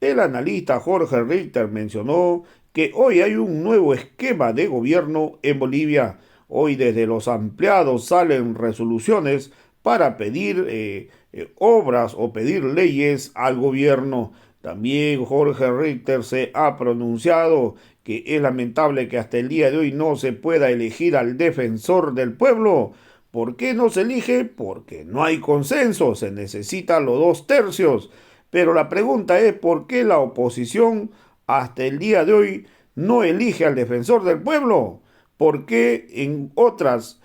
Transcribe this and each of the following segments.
El analista Jorge Richter mencionó que hoy hay un nuevo esquema de gobierno en Bolivia. Hoy desde los ampliados salen resoluciones para pedir obras o pedir leyes al gobierno. También Jorge Richter se ha pronunciado que es lamentable que hasta el día de hoy no se pueda elegir al defensor del pueblo. ¿Por qué no se elige? Porque no hay consenso, se necesitan los dos tercios. Pero la pregunta es por qué la oposición hasta el día de hoy no elige al defensor del pueblo. ¿Por qué en otros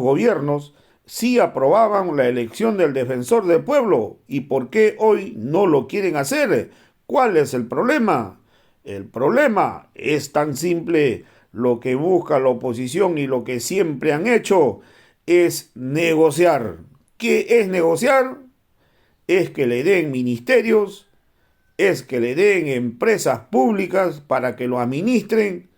gobiernos sí aprobaban la elección del defensor del pueblo? ¿Y por qué hoy no lo quieren hacer? ¿Cuál es el problema? El problema es tan simple. Lo que busca la oposición y lo que siempre han hecho es negociar. ¿Qué es negociar? Es que le den ministerios, es que le den empresas públicas para que lo administren.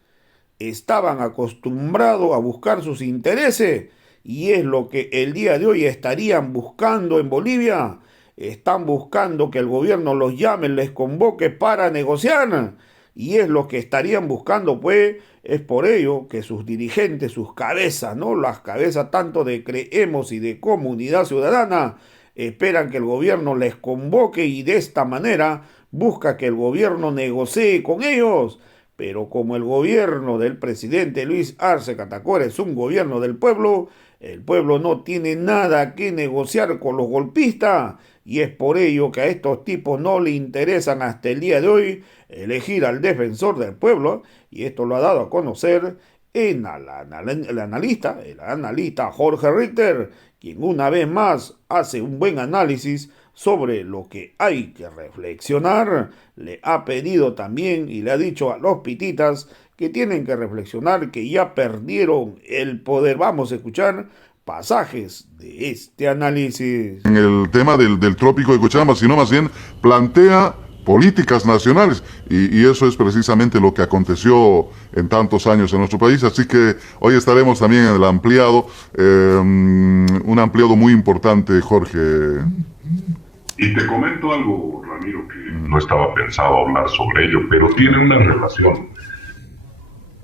Estaban acostumbrados a buscar sus intereses y es lo que el día de hoy estarían buscando en Bolivia. Están buscando que el gobierno los llame, les convoque para negociar y es lo que estarían buscando, pues es por ello que sus dirigentes, sus cabezas, ¿no? Las cabezas tanto de Creemos y de Comunidad Ciudadana esperan que el gobierno les convoque y de esta manera busca que el gobierno negocie con ellos. Pero como el gobierno del presidente Luis Arce Catacora es un gobierno del pueblo, el pueblo no tiene nada que negociar con los golpistas y es por ello que a estos tipos no le interesan hasta el día de hoy elegir al defensor del pueblo y esto lo ha dado a conocer el analista Jorge Richter, quien una vez más hace un buen análisis sobre lo que hay que reflexionar. Le ha pedido también y le ha dicho a los pititas que tienen que reflexionar que ya perdieron el poder. Vamos a escuchar pasajes de este análisis. En el tema del trópico de Cochabamba, sino más bien plantea políticas nacionales y eso es precisamente lo que aconteció en tantos años en nuestro país, así que hoy estaremos también en el ampliado, un ampliado muy importante, Jorge. Y te comento algo, Ramiro, que no estaba pensado hablar sobre ello, pero tiene una relación.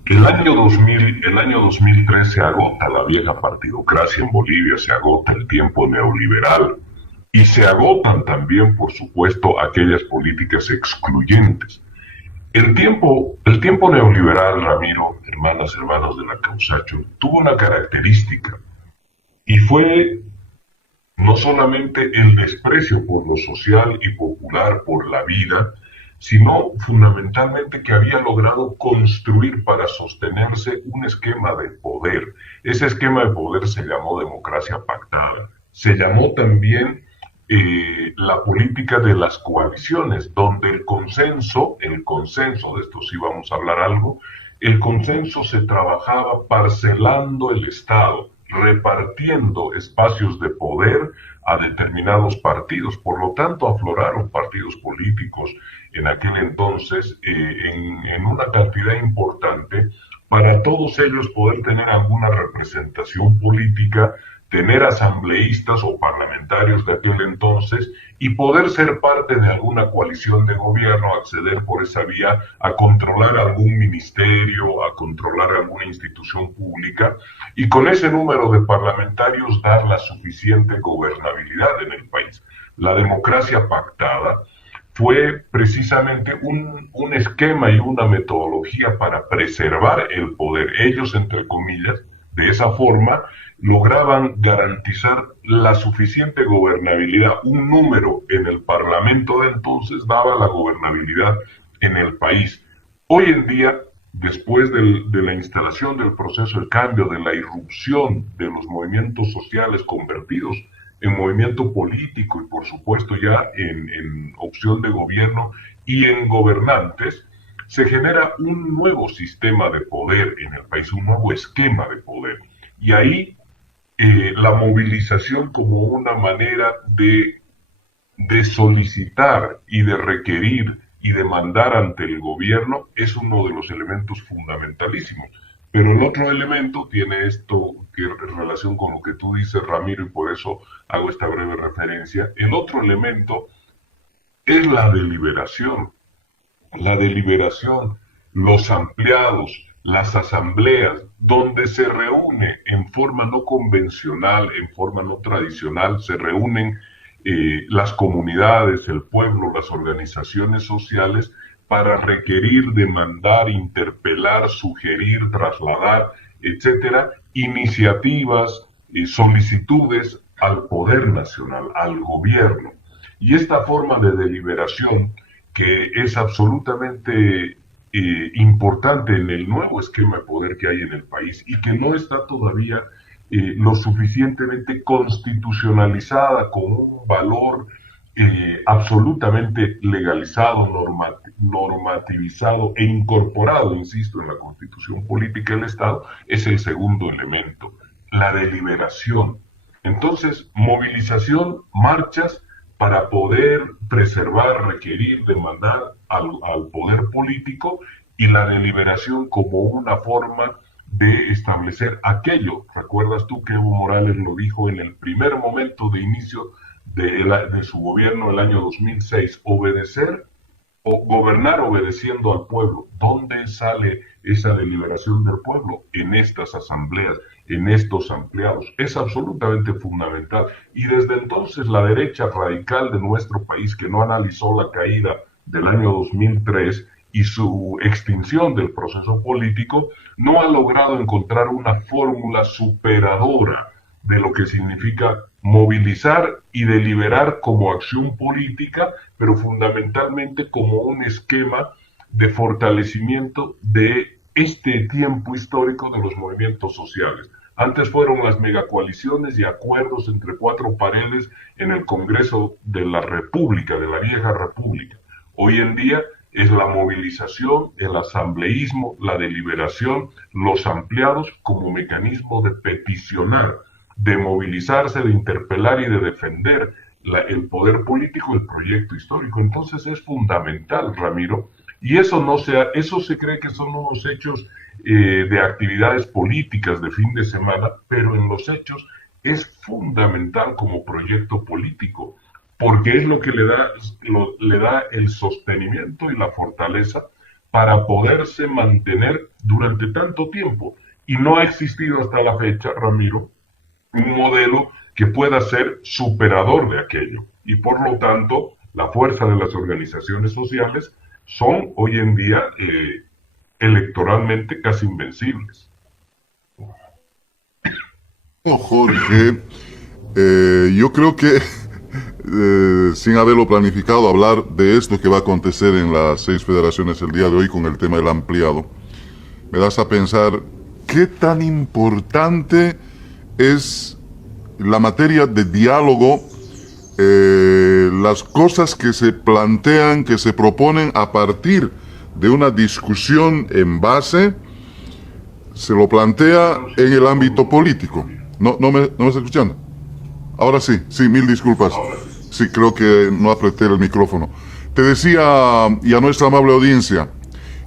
El año 2003 se agota la vieja partidocracia en Bolivia, se agota el tiempo neoliberal y se agotan también, por supuesto, aquellas políticas excluyentes. El tiempo neoliberal, Ramiro, hermanos de la Causacho, tuvo una característica y fue no solamente el desprecio por lo social y popular, por la vida, sino fundamentalmente que había logrado construir para sostenerse un esquema de poder. Ese esquema de poder se llamó democracia pactada. Se llamó también la política de las coaliciones, donde el consenso, de esto sí vamos a hablar algo, el consenso se trabajaba parcelando el Estado, repartiendo espacios de poder a determinados partidos. Por lo tanto, afloraron partidos políticos en aquel entonces en una cantidad importante para todos ellos poder tener alguna representación política, tener asambleístas o parlamentarios de aquel entonces y poder ser parte de alguna coalición de gobierno, acceder por esa vía a controlar algún ministerio, a controlar alguna institución pública y con ese número de parlamentarios dar la suficiente gobernabilidad en el país. La democracia pactada fue precisamente un esquema y una metodología para preservar el poder. Ellos, entre comillas, de esa forma, lograban garantizar la suficiente gobernabilidad. Un número en el Parlamento de entonces daba la gobernabilidad en el país. Hoy en día, después de la instalación del proceso de cambio, de la irrupción de los movimientos sociales convertidos en movimiento político y por supuesto ya en opción de gobierno y en gobernantes, se genera un nuevo sistema de poder en el país, un nuevo esquema de poder. Y ahí la movilización como una manera de solicitar y de requerir y demandar ante el gobierno es uno de los elementos fundamentalísimos. Pero el otro elemento tiene esto que en relación con lo que tú dices, Ramiro, y por eso hago esta breve referencia. El otro elemento es la deliberación. La deliberación, los ampliados, las asambleas, donde se reúne en forma no convencional, en forma no tradicional, se reúnen las comunidades, el pueblo, las organizaciones sociales para requerir, demandar, interpelar, sugerir, trasladar, etcétera, iniciativas, solicitudes al poder nacional, al gobierno. Y esta forma de deliberación, que es absolutamente importante en el nuevo esquema de poder que hay en el país y que no está todavía lo suficientemente constitucionalizada con un valor absolutamente legalizado, normativizado e incorporado, insisto, en la Constitución Política del Estado, es el segundo elemento, la deliberación. Entonces, movilización, marchas para poder preservar, requerir, demandar al poder político, y la deliberación como una forma de establecer aquello. ¿Recuerdas tú que Evo Morales lo dijo en el primer momento de inicio de su gobierno el año 2006? Obedecer o gobernar obedeciendo al pueblo. ¿Dónde sale esa deliberación del pueblo? En estas asambleas, en estos ampliados. Es absolutamente fundamental. Y desde entonces la derecha radical de nuestro país, que no analizó la caída del año 2003 y su extinción del proceso político, no ha logrado encontrar una fórmula superadora de lo que significa movilizar y deliberar como acción política, pero fundamentalmente como un esquema de fortalecimiento de este tiempo histórico de los movimientos sociales. Antes fueron las megacoaliciones y acuerdos entre cuatro paredes en el Congreso de la República, de la vieja República. Hoy en día es la movilización, el asambleísmo, la deliberación, los ampliados como mecanismo de peticionar, de movilizarse, de interpelar y de defender el poder político, el proyecto histórico. Entonces es fundamental, Ramiro, y eso se cree que son unos hechos de actividades políticas de fin de semana, pero en los hechos es fundamental como proyecto político, porque es lo que le da el sostenimiento y la fortaleza para poderse mantener durante tanto tiempo. Y no ha existido hasta la fecha, Ramiro, un modelo que pueda ser superador de aquello. Y por lo tanto, la fuerza de las organizaciones sociales son hoy en día electoralmente casi invencibles. No, Jorge, yo creo que sin haberlo planificado, hablar de esto que va a acontecer en las 6 federaciones el día de hoy con el tema del ampliado, me das a pensar qué tan importante es la materia de diálogo, las cosas que se plantean, que se proponen a partir de una discusión en base, se lo plantea en el ámbito político. ¿No me está escuchando? Ahora sí, mil disculpas. Sí, creo que no apreté el micrófono. Te decía, y a nuestra amable audiencia,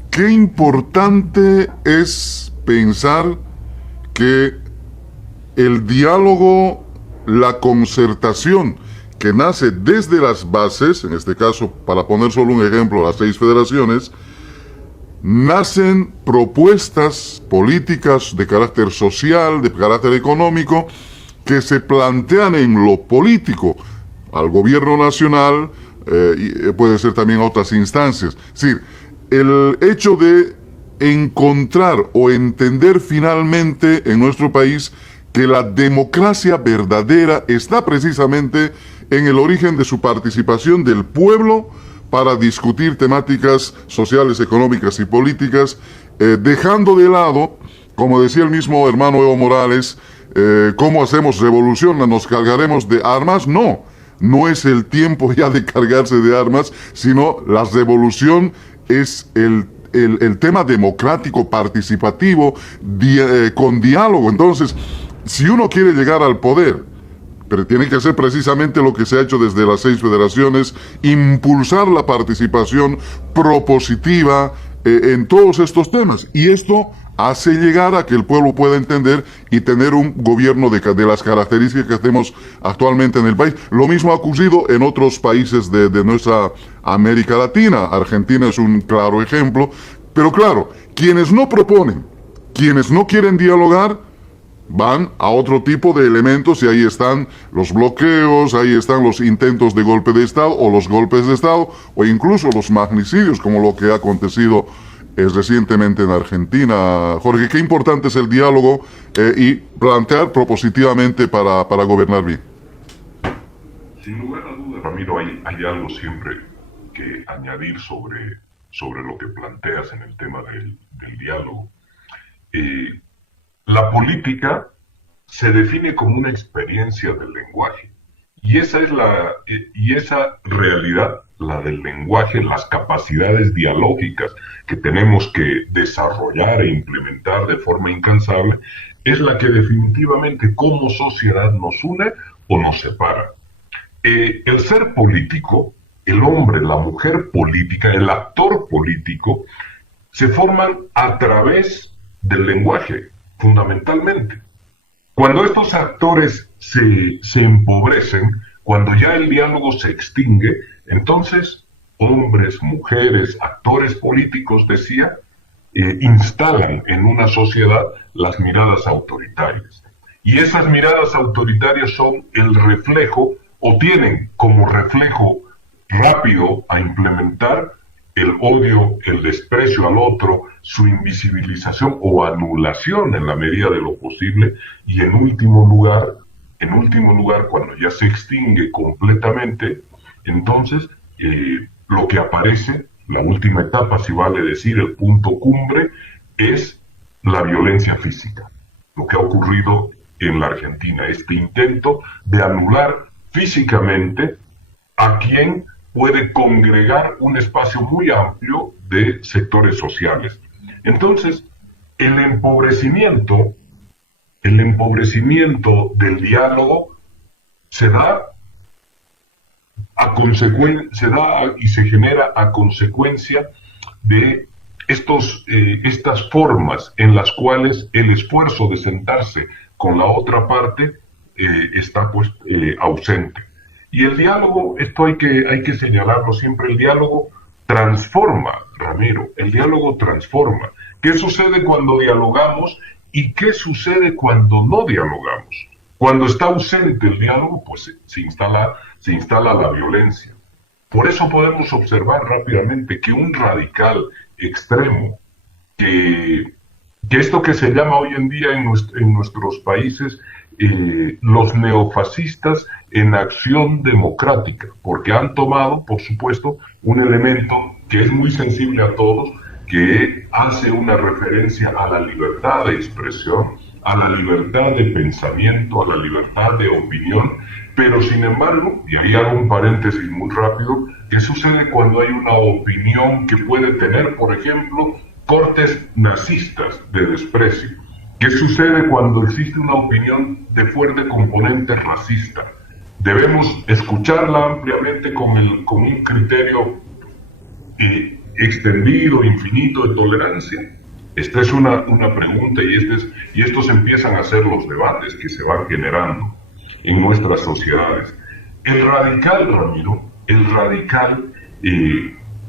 qué importante es pensar que el diálogo, la concertación que nace desde las bases, en este caso, para poner solo un ejemplo, las 6 federaciones, nacen propuestas políticas de carácter social, de carácter económico, que se plantean en lo político al gobierno nacional, y puede ser también a otras instancias. Es decir, el hecho de encontrar o entender finalmente en nuestro país que la democracia verdadera está precisamente en el origen de su participación del pueblo para discutir temáticas sociales, económicas y políticas, dejando de lado, como decía el mismo hermano Evo Morales, ¿cómo hacemos revolución? ¿Nos cargaremos de armas? No es el tiempo ya de cargarse de armas, sino la revolución es el tema democrático, participativo, con diálogo. Entonces, si uno quiere llegar al poder, pero tiene que hacer precisamente lo que se ha hecho desde las 6 federaciones, impulsar la participación propositiva en todos estos temas. Y esto hace llegar a que el pueblo pueda entender y tener un gobierno de las características que tenemos actualmente en el país. Lo mismo ha ocurrido en otros países de nuestra América Latina. Argentina es un claro ejemplo. Pero claro, quienes no proponen, quienes no quieren dialogar, van a otro tipo de elementos y ahí están los bloqueos, ahí están los intentos de golpe de Estado o los golpes de Estado o incluso los magnicidios como lo que ha acontecido recientemente en Argentina. Jorge, qué importante es el diálogo y plantear propositivamente para gobernar bien. Sin lugar a dudas, Ramiro, hay algo siempre que añadir sobre lo que planteas en el tema del diálogo. La política se define como una experiencia del lenguaje. Y esa realidad, la del lenguaje, las capacidades dialógicas que tenemos que desarrollar e implementar de forma incansable, es la que definitivamente como sociedad nos une o nos separa. El ser político, el hombre, la mujer política, el actor político, se forman a través del lenguaje, fundamentalmente. Cuando estos actores se empobrecen, cuando ya el diálogo se extingue, entonces hombres, mujeres, actores políticos, decía, instalan en una sociedad las miradas autoritarias. Y esas miradas autoritarias son el reflejo, o tienen como reflejo rápido a implementar el odio, el desprecio al otro, su invisibilización o anulación en la medida de lo posible, y en último lugar, cuando ya se extingue completamente, entonces lo que aparece, la última etapa, si vale decir, el punto cumbre, es la violencia física. Lo que ha ocurrido en la Argentina, este intento de anular físicamente a quien puede congregar un espacio muy amplio de sectores sociales. Entonces, el empobrecimiento del diálogo se da y se genera a consecuencia de estas formas en las cuales el esfuerzo de sentarse con la otra parte está ausente. Y el diálogo, esto hay que señalarlo siempre, el diálogo transforma, Ramiro, el diálogo transforma. ¿Qué sucede cuando dialogamos y qué sucede cuando no dialogamos? Cuando está ausente el diálogo, pues se instala la violencia. Por eso podemos observar rápidamente que un radical extremo, que esto que se llama hoy en día en nuestros países, los neofascistas en acción democrática, porque han tomado, por supuesto, un elemento que es muy sensible a todos, que hace una referencia a la libertad de expresión, a la libertad de pensamiento, a la libertad de opinión, pero sin embargo, y ahí hago un paréntesis muy rápido, ¿qué sucede cuando hay una opinión que puede tener, por ejemplo, cortes nazistas de desprecio? ¿Qué sucede cuando existe una opinión de fuerte componente racista? Debemos escucharla ampliamente con un criterio extendido, infinito de tolerancia. Esta es una pregunta y estos empiezan a ser los debates que se van generando en nuestras sociedades. El radical, Ramiro,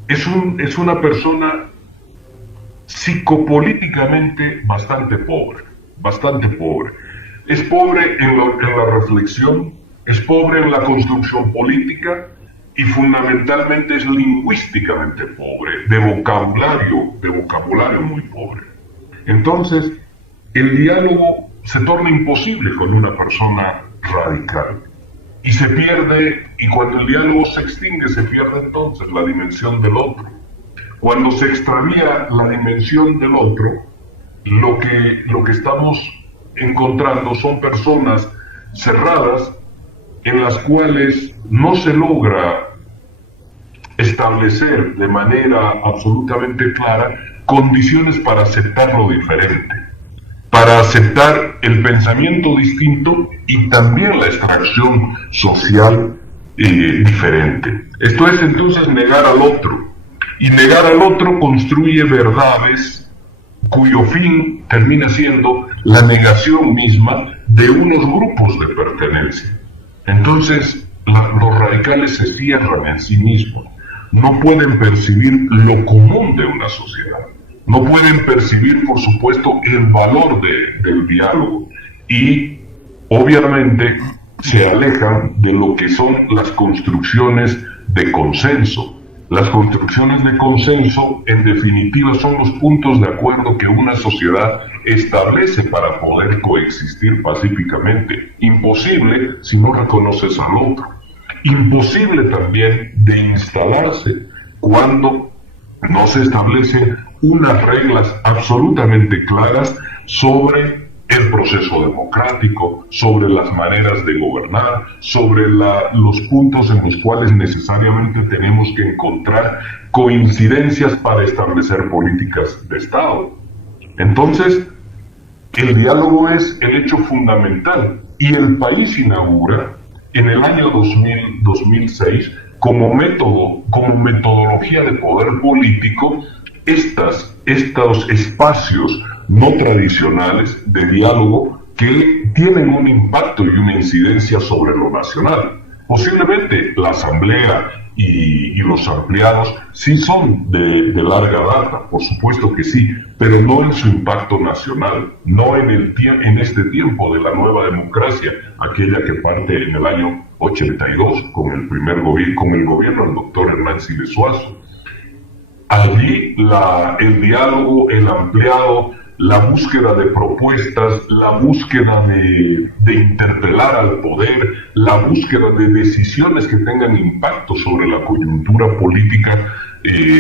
es una persona psicopolíticamente bastante pobre. Es pobre en la reflexión, es pobre en la construcción política y fundamentalmente es lingüísticamente pobre, de vocabulario muy pobre. Entonces, el diálogo se torna imposible con una persona radical y se pierde, y cuando el diálogo se extingue, se pierde entonces la dimensión del otro. Cuando se extravía la dimensión del otro, lo que estamos encontrando son personas cerradas en las cuales no se logra establecer de manera absolutamente clara condiciones para aceptar lo diferente, para aceptar el pensamiento distinto y también la extracción social diferente. Esto es entonces negar al otro, y negar al otro construye verdades cuyo fin termina siendo la negación misma de unos grupos de pertenencia. Entonces, los radicales se cierran en sí mismos, no pueden percibir lo común de una sociedad, no pueden percibir, por supuesto, el valor del diálogo y, obviamente, se alejan de lo que son las construcciones de consenso. Las construcciones de consenso, en definitiva, son los puntos de acuerdo que una sociedad establece para poder coexistir pacíficamente. Imposible si no reconoces al otro. Imposible también de instalarse cuando no se establecen unas reglas absolutamente claras sobre el proceso democrático, sobre las maneras de gobernar, sobre los puntos en los cuales necesariamente tenemos que encontrar coincidencias para establecer políticas de Estado. Entonces, el diálogo es el hecho fundamental y el país inaugura en el año 2006 como metodología de poder político estos espacios no tradicionales de diálogo que tienen un impacto y una incidencia sobre lo nacional. Posiblemente la asamblea y los ampliados sí son de larga data, por supuesto que sí, pero no en su impacto nacional, no en este tiempo de la nueva democracia, aquella que parte en el año 82 con el gobierno del doctor Hernán Siles Suazo. Allí el diálogo, el ampliado, la búsqueda de propuestas, la búsqueda de interpelar al poder, la búsqueda de decisiones que tengan impacto sobre la coyuntura política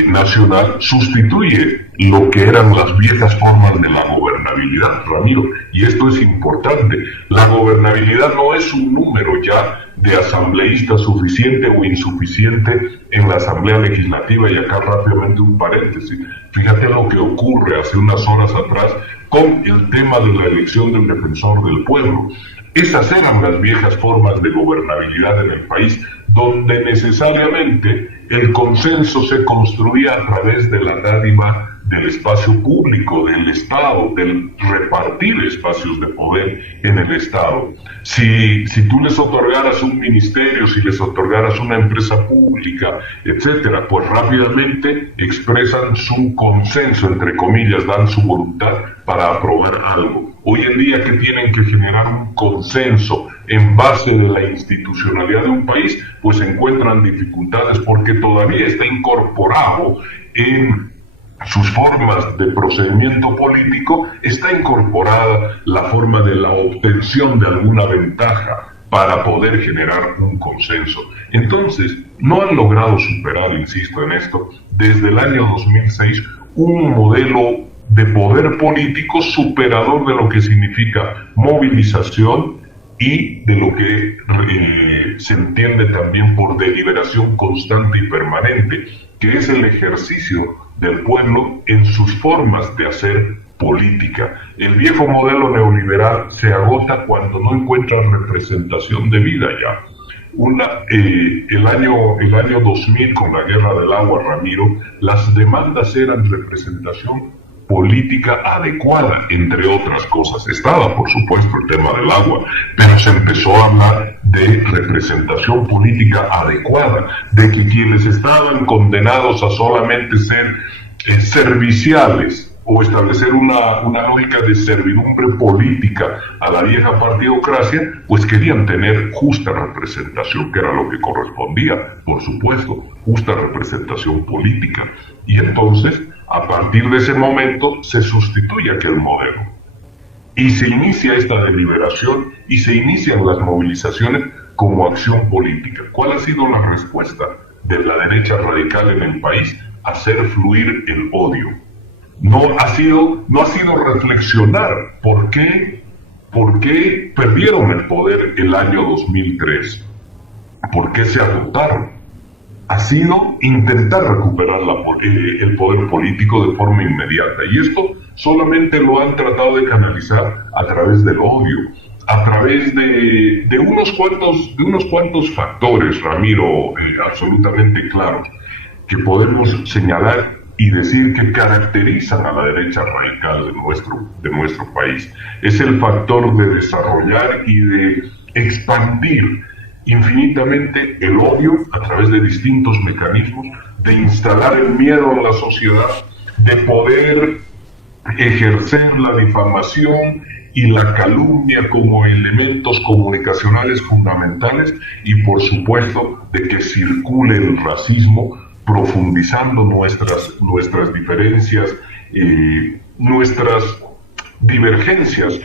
nacional, sustituye lo que eran las viejas formas de la gobernabilidad, Ramiro. Y esto es importante. La gobernabilidad no es un número ya de asambleístas suficiente o insuficiente en la Asamblea Legislativa. Y acá rápidamente un paréntesis. Fíjate lo que ocurre hace unas horas atrás con el tema de la elección del defensor del pueblo. Esas eran las viejas formas de gobernabilidad en el país, donde necesariamente el consenso se construía a través de la dádiva del espacio público, del Estado, del repartir espacios de poder en el Estado. Si tú les otorgaras un ministerio, si les otorgaras una empresa pública, etcétera, pues rápidamente expresan su consenso, entre comillas, dan su voluntad para aprobar algo. Hoy en día que tienen que generar un consenso en base de la institucionalidad de un país, pues encuentran dificultades porque todavía está incorporado en sus formas de procedimiento político, está incorporada la forma de la obtención de alguna ventaja para poder generar un consenso. Entonces, no han logrado superar, insisto en esto, desde el año 2006, un modelo de poder político superador de lo que significa movilización y de lo que se entiende también por deliberación constante y permanente, que es el ejercicio del pueblo en sus formas de hacer política. El viejo modelo neoliberal se agota cuando no encuentra representación de vida ya. El año 2000, con la Guerra del Agua, Ramiro, las demandas eran representación política adecuada, entre otras cosas. Estaba, por supuesto, el tema del agua, pero se empezó a hablar de representación política adecuada, de que quienes estaban condenados a solamente ser serviciales o establecer una lógica de servidumbre política a la vieja partidocracia, pues querían tener justa representación, que era lo que correspondía, por supuesto, justa representación política. Y entonces, a partir de ese momento, se sustituye aquel modelo. Y se inicia esta deliberación y se inician las movilizaciones como acción política. ¿Cuál ha sido la respuesta de la derecha radical en el país? Hacer fluir el odio. No ha sido reflexionar por qué perdieron el poder el año 2003, por qué se agotaron. Ha sido intentar recuperar el poder político de forma inmediata, y esto solamente lo han tratado de canalizar a través del odio, a través de unos cuantos factores, Ramiro, absolutamente claros, que podemos señalar y decir que caracterizan a la derecha radical de nuestro país. Es el factor de desarrollar y de expandir infinitamente el odio a través de distintos mecanismos, de instalar el miedo en la sociedad, de poder ejercer la difamación y la calumnia como elementos comunicacionales fundamentales, y por supuesto de que circule el racismo, profundizando nuestras diferencias, nuestras divergencias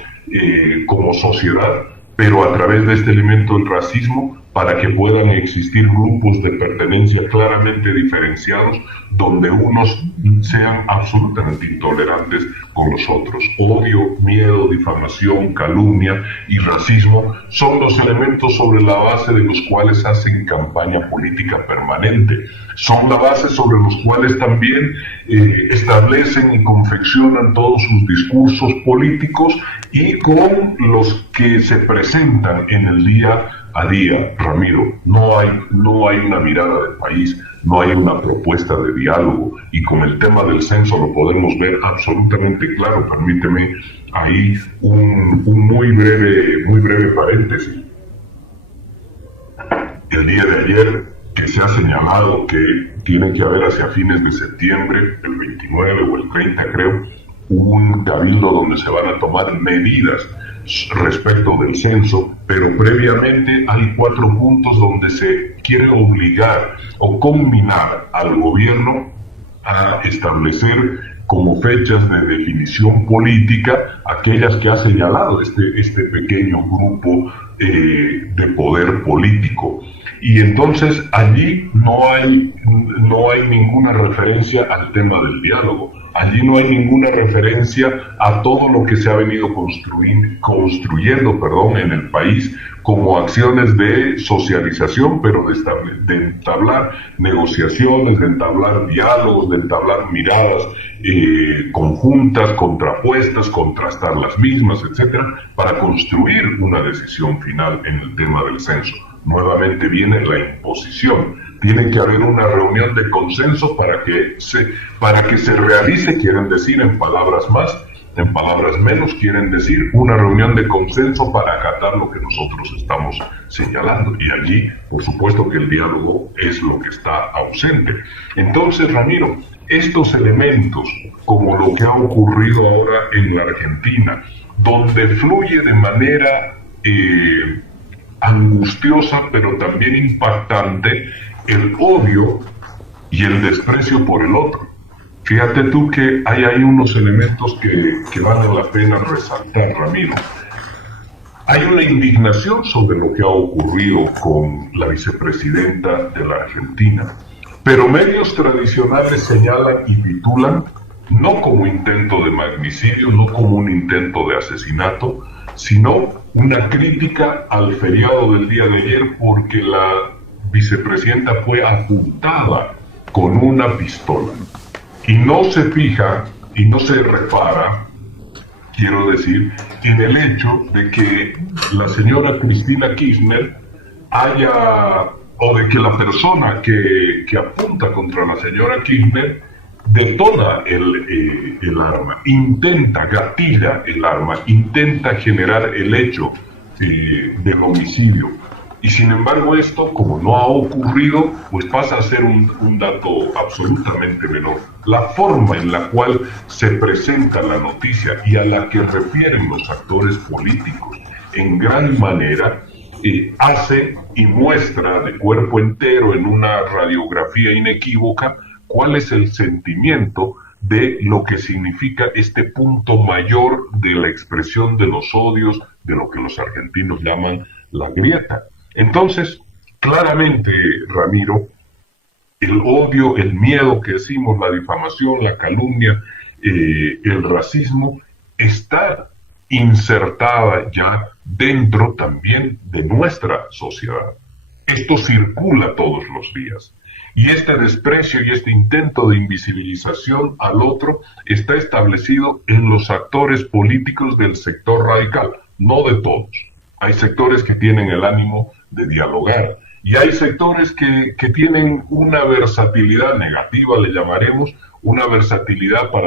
como sociedad, pero a través de este elemento del racismo, para que puedan existir grupos de pertenencia claramente diferenciados, donde unos sean absolutamente intolerantes con los otros. Odio, miedo, difamación, calumnia y racismo son los elementos sobre la base de los cuales hacen campaña política permanente. Son la base sobre los cuales también establecen y confeccionan todos sus discursos políticos, y con los que se presentan en el día a día. Ramiro, no hay una mirada de país, no hay una propuesta de diálogo, y con el tema del censo lo podemos ver absolutamente claro. Permíteme ahí un muy breve paréntesis. El día de ayer, que se ha señalado que tiene que haber hacia fines de septiembre, el 29 o el 30 creo, un cabildo donde se van a tomar medidas respecto del censo, pero previamente hay 4 puntos donde se quiere obligar o combinar al gobierno a establecer como fechas de definición política aquellas que ha señalado este pequeño grupo de poder político. Y entonces allí no hay ninguna referencia al tema del diálogo. Allí no hay ninguna referencia a todo lo que se ha venido construyendo en el país como acciones de socialización, pero de entablar negociaciones, de entablar diálogos, de entablar miradas conjuntas, contrapuestas, contrastar las mismas, etcétera, para construir una decisión final en el tema del censo. Nuevamente viene la imposición. Tiene que haber una reunión de consenso para que se realice, quieren decir en palabras más, en palabras menos, quieren decir una reunión de consenso para acatar lo que nosotros estamos señalando. Y allí, por supuesto que el diálogo es lo que está ausente. Entonces, Ramiro, estos elementos, como lo que ha ocurrido ahora en la Argentina, donde fluye de manera angustiosa, pero también impactante, el odio y el desprecio por el otro. Fíjate tú que hay ahí unos elementos que vale la pena resaltar, Ramiro. Hay una indignación sobre lo que ha ocurrido con la vicepresidenta de la Argentina, pero medios tradicionales señalan y titulan no como intento de magnicidio, no como un intento de asesinato, sino una crítica al feriado del día de ayer, porque la vicepresidenta fue apuntada con una pistola. Y no se fija y no se repara, quiero decir, en el hecho de que la señora Cristina Kirchner o de que la persona que apunta contra la señora Kirchner detona el arma, gatilla el arma, intenta generar el hecho del homicidio. Y sin embargo esto, como no ha ocurrido, pues pasa a ser un dato absolutamente menor. La forma en la cual se presenta la noticia y a la que refieren los actores políticos, en gran manera, hace y muestra de cuerpo entero en una radiografía inequívoca cuál es el sentimiento de lo que significa este punto mayor de la expresión de los odios, de lo que los argentinos llaman la grieta. Entonces, claramente, Ramiro, el odio, el miedo que decimos, la difamación, la calumnia, el racismo, está insertada ya dentro también de nuestra sociedad. Esto circula todos los días. Y este desprecio y este intento de invisibilización al otro está establecido en los actores políticos del sector radical, no de todos. Hay sectores que tienen el ánimo de dialogar y hay sectores que tienen una versatilidad negativa, le llamaremos, una versatilidad para